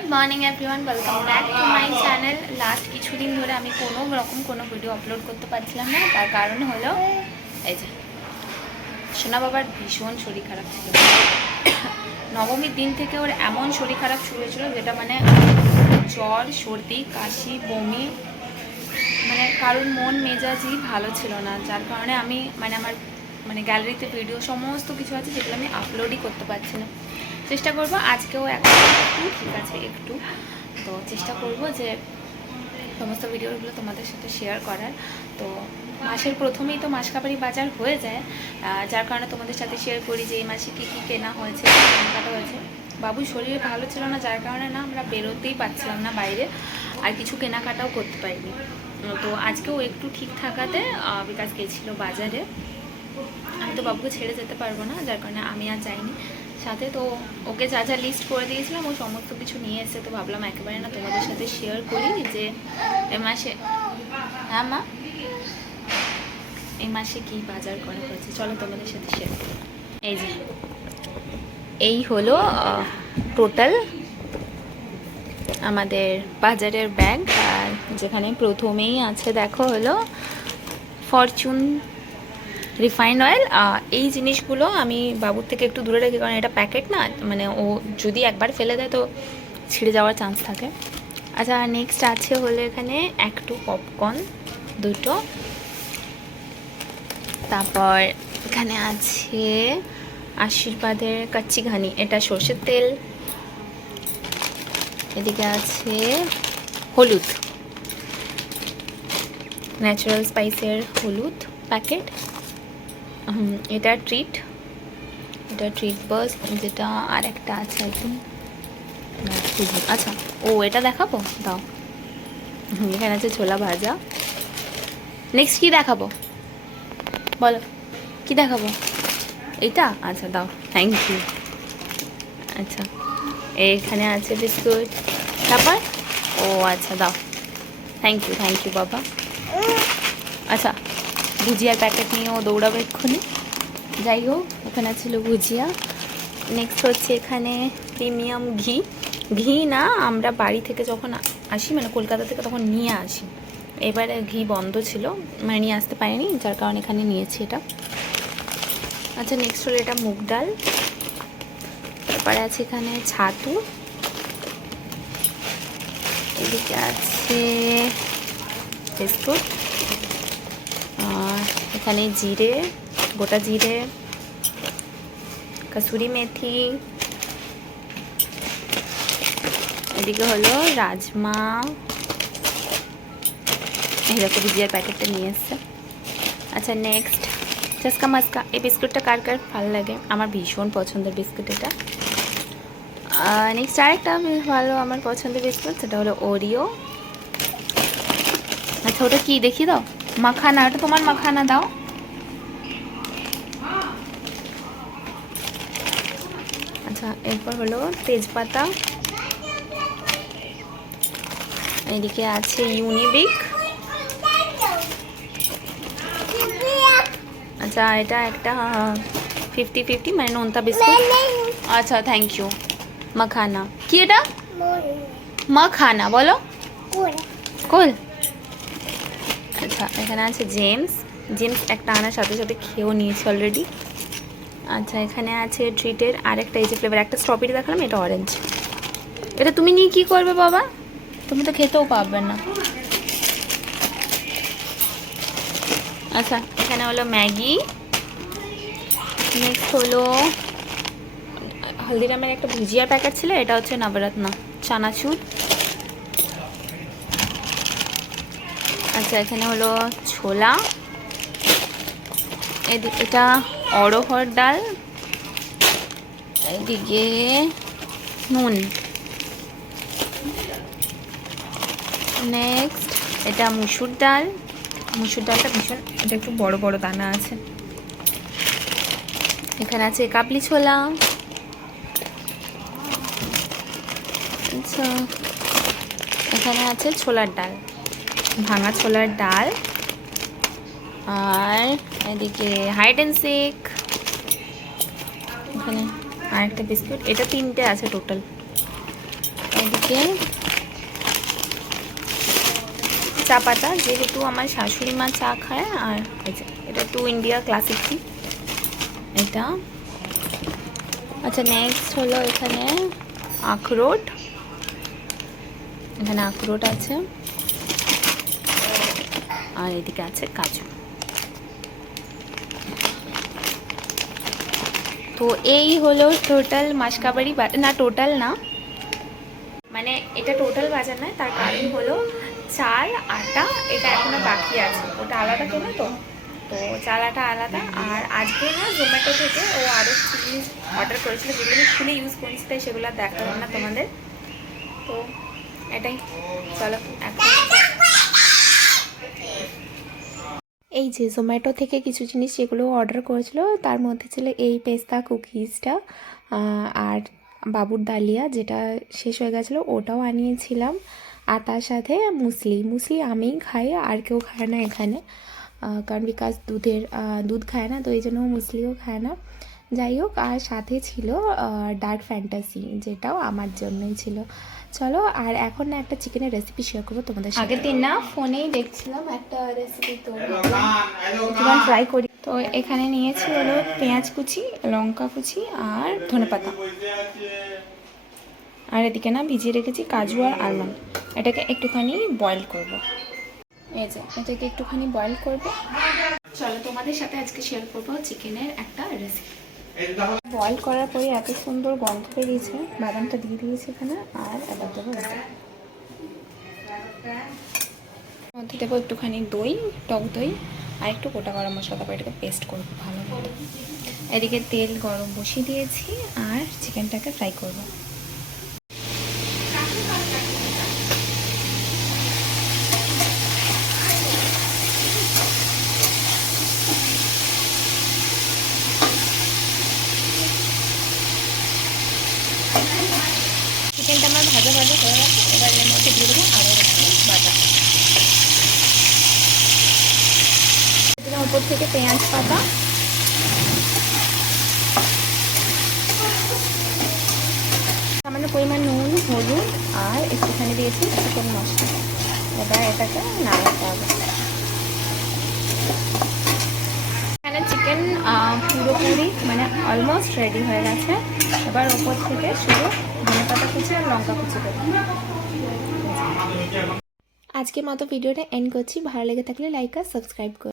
Good morning everyone, welcome back to my channel. Last কিছুদিন ধরে আমি কোনো ভিডিও আপলোড করতে পারছিলাম না। তার কারণ হলো এই যে সোনা বাবার ভীষণ শরীর খারাপ ছিল। নবমীর দিন থেকে ওর এমন শরীর খারাপ শুরু হয়েছিল যেটা মানে জ্বর, সর্দি, কাশি, বমি, মানে কারোর মন মেজাজই ভালো ছিল না। যার কারণে আমি আমার গ্যালারিতে ভিডিও সমস্ত কিছু আছে যেগুলো আমি আপলোডই করতে পারছি না। চেষ্টা করব আজকেও একটু ঠিক আছে, একটু তো চেষ্টা করব যে সমস্ত ভিডিওগুলো তোমাদের সাথে শেয়ার করার। তো মাসের প্রথমেই তো মাসকাবারি বাজার হয়ে যায়, যার কারণে তোমাদের সাথে শেয়ার করি যে এই মাসে কী কী কেনা হয়েছে, কেনাকাটা হয়েছে। বাবুর শরীর ভালো ছিল না, যার কারণে না আমরা বেরোতেই পারছিলাম না বাইরে, আর কিছু কেনাকাটাও করতে পারিনি। তো আজকেও একটু ঠিক থাকাতে বিকাশ গেছিলো বাজারে। আমি তো বাবুকে ছেড়ে যেতে পারবো না, যার কারণে আমি আর যাইনি সাথে। তো ওকে যা যা লিস্ট করে দিয়েছিলাম ও সমস্ত কিছু নিয়ে এসে, তো ভাবলাম একেবারে না তোমাদের সাথে শেয়ার করি যে এ মাসে, হ্যাঁ মা, এই মাসে কী বাজার করা হয়েছে, চলো তোমাদের সাথে শেয়ার করি। এই যে এই হলো টোটাল আমাদের বাজারের ব্যাগ। আর যেখানে প্রথমেই আছে দেখো হলো ফরচুন রিফাইন্ড অয়েল। এই জিনিসগুলো আমি বাবুর থেকে একটু দূরে রাখি, কারণ এটা প্যাকেট না, মানে ও যদি একবার ফেলে দেয় তো ছিঁড়ে যাওয়ার চান্স থাকে। আচ্ছা, নেক্সট আছে হলো এখানে একটু পপকর্ন দুটো, তারপর এখানে আছে আশীর্বাদের কাচ্চি ঘানি, এটা সর্ষের তেল। এদিকে আছে হলুদ, ন্যাচারাল স্পাইসের হলুদ প্যাকেট। এটা ট্রিট, এটা ট্রিট বাস, যেটা আর একটা আছে একদম। আচ্ছা, ও এটা দেখাবো, দাও। এখানে আছে ছোলা ভাজা। নেক্সট কি দেখাবো বলো, কি দেখাবো? এইটা, আচ্ছা দাও, থ্যাংক ইউ। আচ্ছা, এখানে আছে বিস্কুট, তারপর ও আচ্ছা দাও, থ্যাংক ইউ বাবা। আচ্ছা, ভুজিয়ার প্যাকেট নিয়ে ও দৌড়াবে এক্ষুনি। যাই হোক, ওখানে ছিল ভুজিয়া। নেক্সট হচ্ছে এখানে প্রিমিয়াম ঘি। ঘি না, আমরা বাড়ি থেকে যখন আসি, মানে কলকাতা থেকে, তখন নিয়ে আসি। এবারে ঘি বন্ধ ছিল, মানে নিয়ে আসতে পারিনি, যার কারণে এখানে নিয়েছি এটা। আচ্ছা, নেক্সট হলো এটা মুগ ডাল। তারপরে আছে এখানে ছাতু। এদিকে আছে বিস্কুট, আর এখানে জিরে, গোটা জিরে, কসুরি মেথি। এদিকে হলো রাজমা। এই দেখো ভুজিয়ার প্যাকেটটা নিয়ে এসছে। আচ্ছা, নেক্সট চস্কা মাস্কা। এই বিস্কুটটা কার কার ভালো লাগে? আমার ভীষণ পছন্দের বিস্কুট এটা। নেক্সট আরেকটা বেশ ভালো আমার পছন্দের বিস্কুট, সেটা হলো ওরিও। আচ্ছা, ওটা কি দেখিয়ে দাও, মাখানা, ওটা তোমার মাখানা দাও। আচ্ছা, এরপর হলো তেজপাতা। এদিকে আছে ইউনিবিক। আচ্ছা, এটা একটা 50-50, মানে নোনতা বিস্কুট। আচ্ছা, থ্যাংক ইউ। মাখানা কি এটা? মাখানা বলো, কুল। আচ্ছা, এখানে আছে জেমস। একটা আনার সাথে সাথে খেয়েও নিয়েছি অলরেডি। আচ্ছা, এখানে আছে ট্রিটের আরেকটা, এই যে ফ্লেভার, একটা স্ট্রবেরি দেখালাম, এটা অরেঞ্জ। এটা তুমি নিয়ে কি করবে বাবা? তুমি তো খেতেও পারবে না। আচ্ছা, এখানে হলো ম্যাগি। নেক্সট হলো হলদিরামের একটা ভুজিয়ার প্যাকেট ছিল, এটা হচ্ছে নবরত্ন চানাচুর। আচ্ছা, এখানে হলো ছোলা। এটা অড়হর ডাল। এদিকে নুন। নেক্সট এটা মুসুর ডাল। মুসুর ডালটা ভীষণ, এটা একটু বড় বড় দানা আছে। এখানে আছে কাবলি ছোলা। আচ্ছা, এখানে আছে ছোলার ডাল, ভাঙা ছোলার ডাল। আর এদিকে হাইড অ্যান্ড সিক। এখানে আরেকটা বিস্কুট, এটা 3টে আছে টোটাল। এদিকে চা পাতা, যেহেতু আমার শাশুড়ি মা চা খায়। আর এই যে এটা টু ইন্ডিয়া ক্লাসিক টি এটা। আচ্ছা নেক্সট হলো এখানে আখরোট, এখানে আখরোট আছে, আর এদিকে আছে কাজু। তো এই হলো টোটাল মাসকাবারি, না টোটাল না, মানে এটা টোটাল বাজার নয়, তার কারণ হলো চাল আটা এটা এখনো বাকি আছে, ওটা আলাদা কেনা তো, তো চাল আটা আলাদা। আর আজকে না জোম্যাটো থেকে ও আরও জিনিস অর্ডার করেছিল, যেগুলো আমি খুলে ইউজ করছি, তাই সেগুলো দেখাবো না তোমাদের। তো এটাই, চলো এখন এই যে জোম্যাটো থেকে কিছু জিনিস যেগুলো অর্ডার করেছিল, তার মধ্যে ছিল এই পেস্তা কুকিজটা, আর বাবুর ডালিয়া যেটা শেষ হয়ে গেছিলো ওটাও আনিয়েছিলাম। আর তার সাথে মুসলি আমিই খাই, আর কেউ খায় না এখানে, কারণ বিকাশ দুধ খায় না, তো এই জন্য মুসলিও খায় না। যাই হোক, আর সাথে ছিল ডার্ক ফ্যান্টাসি, যেটাও আমার জন্যই ছিল। চলো, আর এখন না একটা চিকেনের রেসিপি শেয়ার করবো তোমাদের সাথে। আগের দিন না ফোনেই দেখছিলাম একটা রেসিপি, তো ট্রাই করি। তো এখানে নিয়েছি হলো পেঁয়াজ কুচি, লঙ্কা কুচি আর ধনেপাতা, আর এদিকে না ভিজিয়ে রেখেছি কাজু আর আলমন্ড। এটাকে একটুখানি বয়েল করব, এই যে এটাকে একটুখানি বয়েল করব। চলো তোমাদের সাথে আজকে শেয়ার করবো চিকেনের একটা রেসিপি। বয়েল করার পরে এত সুন্দর গন্ধ বেরিয়েছে, বাদামটা দিয়ে দিয়েছি এখানে। আর এবার দেবো মধ্যে দেবো একটুখানি দই, টক দই, আর একটু গোটা গরম মশলা, তারপর এটাকে পেস্ট করবো ভালো মতো। এদিকে তেল গরম বসিয়ে দিয়েছি, আর চিকেনটাকে ফ্রাই করবো। চিকেনটা আমার ভাজা হয়ে গেছে, এবার এর মধ্যে দিয়ে দেবো আরও বাটা, দিলাম উপর থেকে পেঁয়াজ পাতা, সামান্য পরিমাণ নুন, হলুদ, আর একটুখানি দিয়েছি চিকেন মশলা। এবার এটাকে নাড়াতে হবে। এখানে চিকেন পুরোপুরি মানে অলমোস্ট রেডি হয়ে গেছে। এবার ওপর থেকে শুধু ধনেপাতা কুচি আর লঙ্কা কুচি দেবো। আজকের মতো ভিডিওটা এন্ড করছি, ভালো লেগে থাকলে লাইক আর সাবস্ক্রাইব করুন।